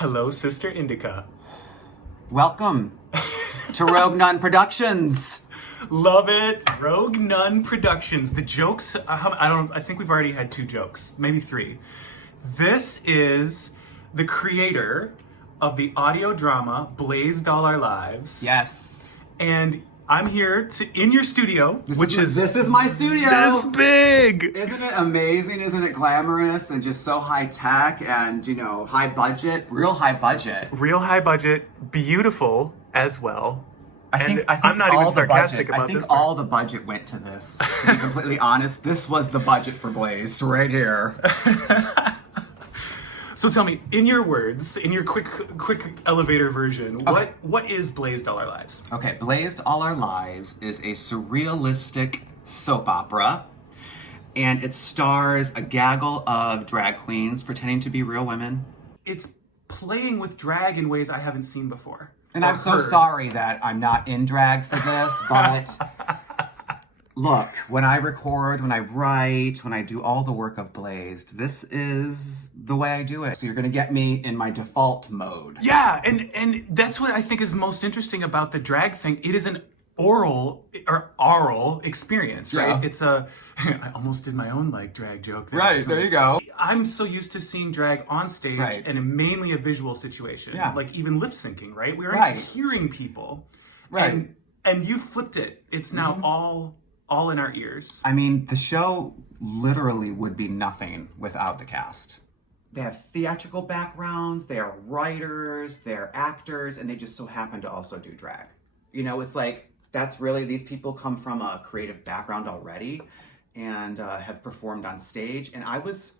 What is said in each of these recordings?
Hello, Sister Indica. Welcome to Rogue Nun Productions. Love it. Rogue Nun Productions. The jokes, I think we've already had 2 jokes, maybe 3. This is the creator of the audio drama Blazed All Our Lives. Yes. And I'm here in your studio, This is my studio. This big. Isn't it amazing? Isn't it glamorous and just so high tech and, high budget? Real high budget. Real high budget, beautiful as well. I think I'm not all even sarcastic the budget, about I think this part. all the budget went to this. To be completely honest, this was the budget for Blaze right here. So tell me, in your words, in your quick elevator version, Okay. what is Blazed All Our Lives? Okay, Blazed All Our Lives is a surrealistic soap opera, and it stars a gaggle of drag queens pretending to be real women. It's playing with drag in ways I haven't seen before. And or I'm so heard. sorry that I'm not in drag for this, but look, when I record, when I write, when I do all the work of Blazed, this is the way I do it. So you're gonna get me in my default mode. Yeah, and that's what I think is most interesting about the drag thing. It is an oral experience, right? Yeah. It's I almost did my own drag joke. Right, there you go. I'm so used to seeing drag on stage Right. and mainly a visual situation. Yeah. Like even lip syncing, right? We aren't Right. hearing people. Right. And you flipped it. It's now all in our ears. I mean, the show literally would be nothing without the cast. They have theatrical backgrounds, they are writers, they're actors, and they just so happen to also do drag. It's like, these people come from a creative background already and have performed on stage. And I was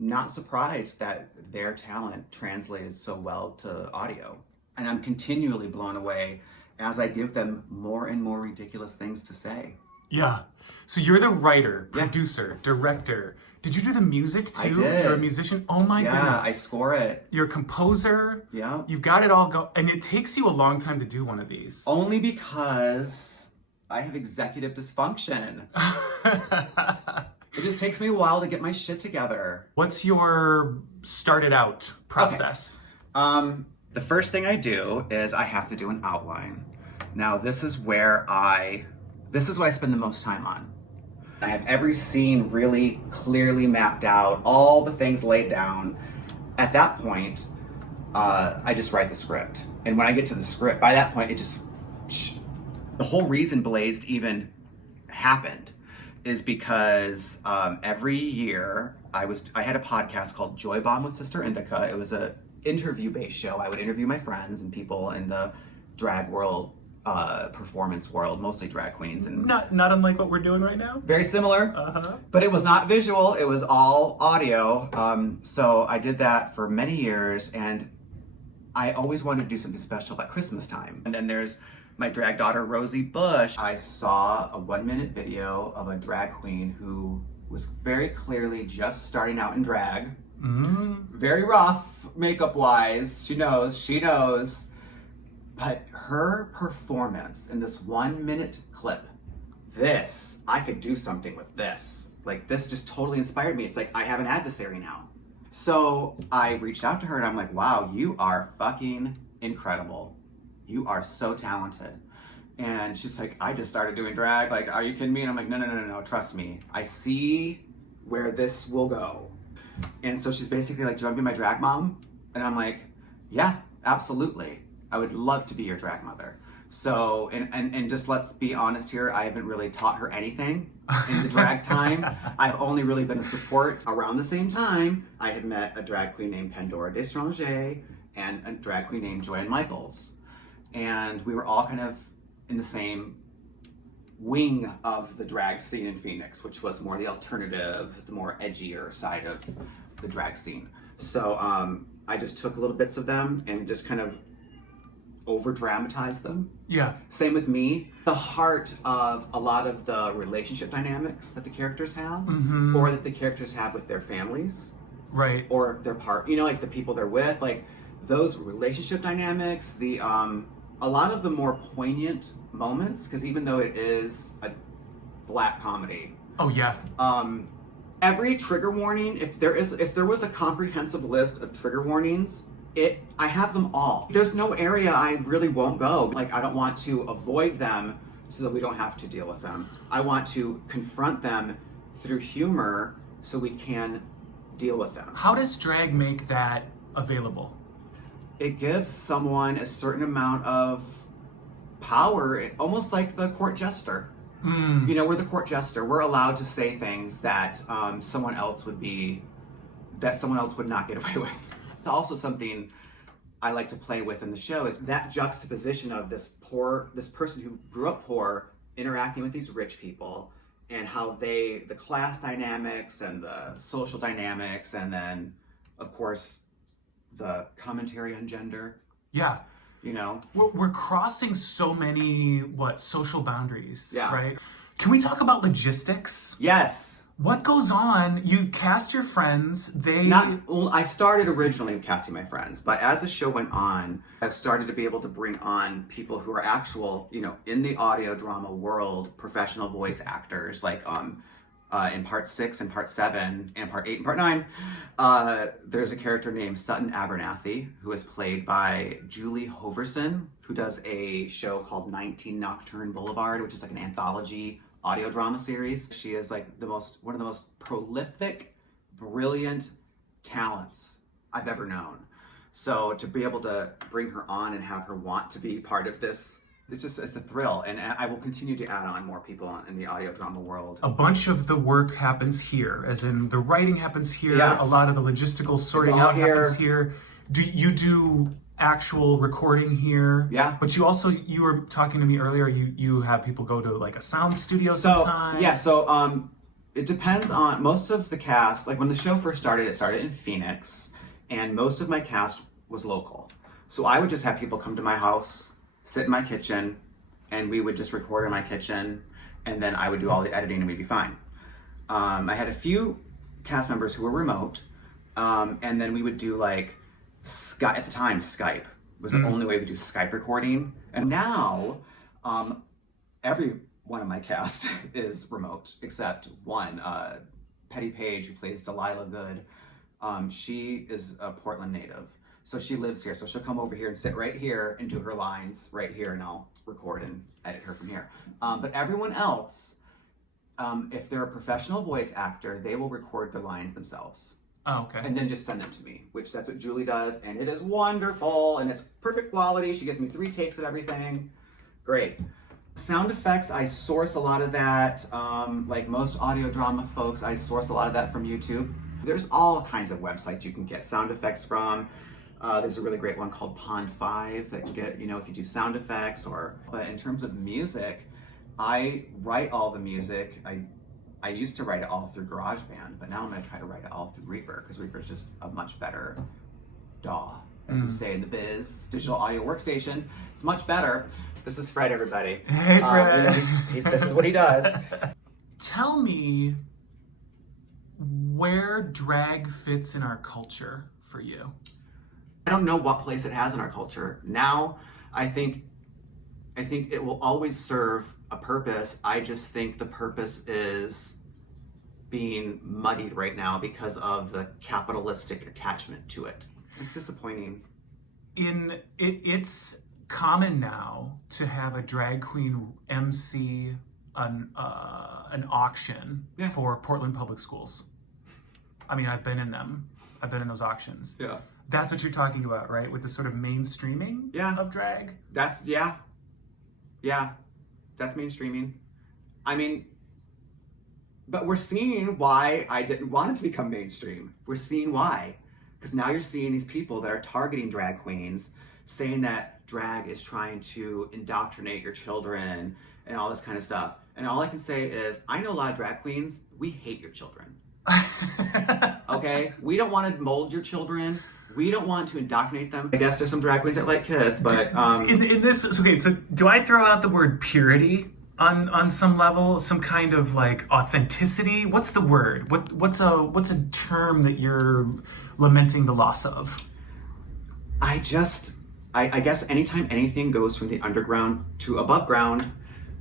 not surprised that their talent translated so well to audio. And I'm continually blown away as I give them more and more ridiculous things to say. Yeah. So you're the writer, Yeah. producer, director. Did you do the music too? I did. You're a musician? Oh my goodness. I score it. You're a composer. Yeah. You've got it all go, and it takes you a long time to do one of these. Only because I have executive dysfunction. It just takes me a while to get my shit together. What's your started out process? The first thing I do is I have to do an outline. Now this is what I spend the most time on. I have every scene really clearly mapped out, all the things laid down. At that point, I just write the script. And when I get to the script, by that point, the whole reason Blazed even happened is because every year I had a podcast called Joy Bomb with Sister Indica. It was a interview-based show. I would interview my friends and people in the drag world, performance world, mostly drag queens, and Not unlike what we're doing right now. very similar. But it was not visual; it was all audio. So I did that for many years, and I always wanted to do something special at Christmas time. And then there's my drag daughter Rosie Bush. I saw a 1-minute video of a drag queen who was very clearly just starting out in drag. Very rough makeup-wise. She knows. But her performance in this 1-minute clip, I could do something with this. This just totally inspired me. It's like, I have an adversary now. So I reached out to her and I'm like, wow, you are fucking incredible. You are so talented. And she's like, I just started doing drag. Are you kidding me? And I'm like, no, trust me. I see where this will go. And so she's basically like, do you want to be my drag mom? And I'm like, yeah, absolutely. I would love to be your drag mother. So, and just let's be honest here, I haven't really taught her anything in the drag time. I've only really been a support. Around the same time, I had met a drag queen named Pandora Destranger and a drag queen named Joanne Michaels. And we were all kind of in the same wing of the drag scene in Phoenix, which was more the alternative, the more edgier side of the drag scene. So I just took little bits of them and just kind of over-dramatized them. Yeah. Same with me. The heart of a lot of the relationship dynamics that the characters have, or that the characters have with their families. Right. Or their the people they're with, those relationship dynamics, a lot of the more poignant moments, because even though it is a black comedy. Oh yeah. Every trigger warning, if there was a comprehensive list of trigger warnings I have them all. There's no area I really won't go. Like, I don't want to avoid them so that we don't have to deal with them. I want to confront them through humor so we can deal with them. How does drag make that available? It gives someone a certain amount of power, almost like the court jester. You know, we're the court jester. We're allowed to say things that someone else would not get away with. Also, something I like to play with in the show is that juxtaposition of this person who grew up poor interacting with these rich people, and how the class dynamics and the social dynamics, and then of course the commentary on gender. Yeah. You know, we're crossing so many social boundaries. Yeah. Right. Can we talk about logistics? Yes. What goes on? You cast your friends. I started originally casting my friends, but as the show went on, I've started to be able to bring on people who are actual, you know, in the audio drama world, professional voice actors. Like in part 6 and part 7 and part 8 and part 9, there's a character named Sutton Abernathy, who is played by Julie Hoverson, who does a show called 19 Nocturne Boulevard, which is like an anthology audio drama series. She is like one of the most prolific, brilliant talents I've ever known. So to be able to bring her on and have her want to be part of this, it's a thrill. And I will continue to add on more people in the audio drama world. A bunch of the work happens here, as in the writing happens here. Yes. A lot of the logistical sorting out happens here. Do you do actual recording here? Yeah. But you were talking to me earlier, you have people go to like a sound studio sometimes. Yeah, so it depends on most of the cast. Like when the show first started, it started in Phoenix, and most of my cast was local. So I would just have people come to my house, sit in my kitchen, and we would just record in my kitchen, and then I would do all the editing and we'd be fine. I had a few cast members who were remote, and then we would do like Skype. At the time, Skype was the only way we do Skype recording. And now, every one of my cast is remote, except one, Petty Page, who plays Delilah Good. She is a Portland native, so she lives here. So she'll come over here and sit right here and do her lines right here, and I'll record and edit her from here. But everyone else, if they're a professional voice actor, they will record the lines themselves. Oh, okay. And then just send them to me, which that's what Julie does, and it is wonderful, and it's perfect quality. She gives me 3 takes of everything. Great. Sound effects, I source a lot of that. Like most audio drama folks, I source a lot of that from YouTube. There's all kinds of websites you can get sound effects from. There's a really great one called Pond 5 that can get, you know, if you do sound effects but in terms of music, I write all the music. I used to write it all through GarageBand, but now I'm going to try to write it all through Reaper, because Reaper is just a much better DAW, as we say in the biz, digital audio workstation. It's much better. This is Fred, everybody. Hey, Fred. This is what he does. Tell me where drag fits in our culture for you. I don't know what place it has in our culture. Now, I think it will always serve a purpose. I just think the purpose is being muddied right now because of the capitalistic attachment to it. It's disappointing. It's common now to have a drag queen MC an auction for Portland Public Schools. I mean, I've been in them. I've been in those auctions. Yeah. That's what you're talking about, right? With the sort of mainstreaming of drag? That's mainstreaming. I mean, but we're seeing why I didn't want it to become mainstream. We're seeing why. Because now you're seeing these people that are targeting drag queens, saying that drag is trying to indoctrinate your children and all this kind of stuff. And all I can say is, I know a lot of drag queens, we hate your children. Okay? We don't want to mold your children. We don't want to indoctrinate them. I guess there's some drag queens that like kids, but in this, okay, so do I throw out the word purity on some level, some kind of like authenticity? What's the word? What's a term that you're lamenting the loss of? I guess anytime anything goes from the underground to above ground,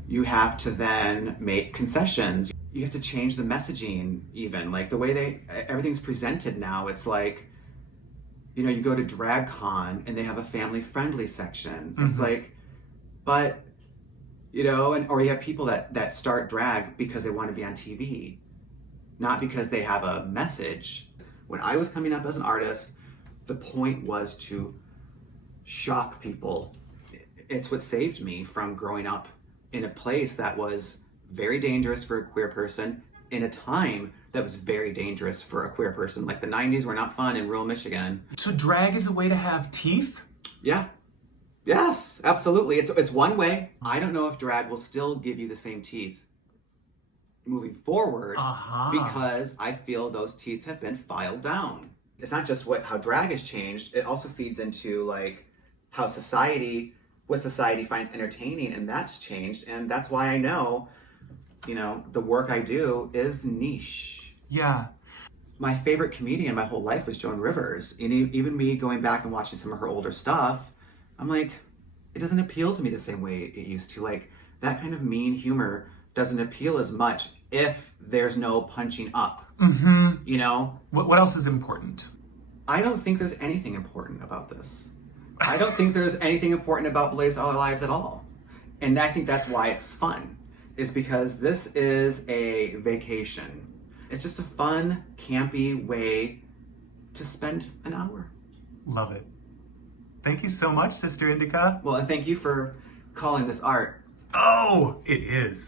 you have to then make concessions. You have to change the messaging even. Like the way everything's presented now, it's like, You know, you go to Drag Con and they have a family-friendly section. It's like, but, you know, or you have people that start drag because they want to be on TV, not because they have a message. When I was coming up as an artist, the point was to shock people. It's what saved me from growing up in a place that was very dangerous for a queer person, in a time that was very dangerous for a queer person. Like the 90s were not fun in rural Michigan. So drag is a way to have teeth? Yeah. Yes, absolutely. It's one way. I don't know if drag will still give you the same teeth moving forward, because I feel those teeth have been filed down. It's not just how drag has changed, it also feeds into like how what society finds entertaining, and that's changed. And that's why I know, you know, the work I do is niche. Yeah. My favorite comedian my whole life was Joan Rivers. And even me going back and watching some of her older stuff, I'm like, it doesn't appeal to me the same way it used to. Like, that kind of mean humor doesn't appeal as much if there's no punching up. You know? What else is important? I don't think there's anything important about this. I don't think there's anything important about Blaze Our Lives at all. And I think that's why it's fun, is because this is a vacation. It's just a fun, campy way to spend an hour. Love it. Thank you so much, Sister Indica. Well, and thank you for calling this art. Oh, it is.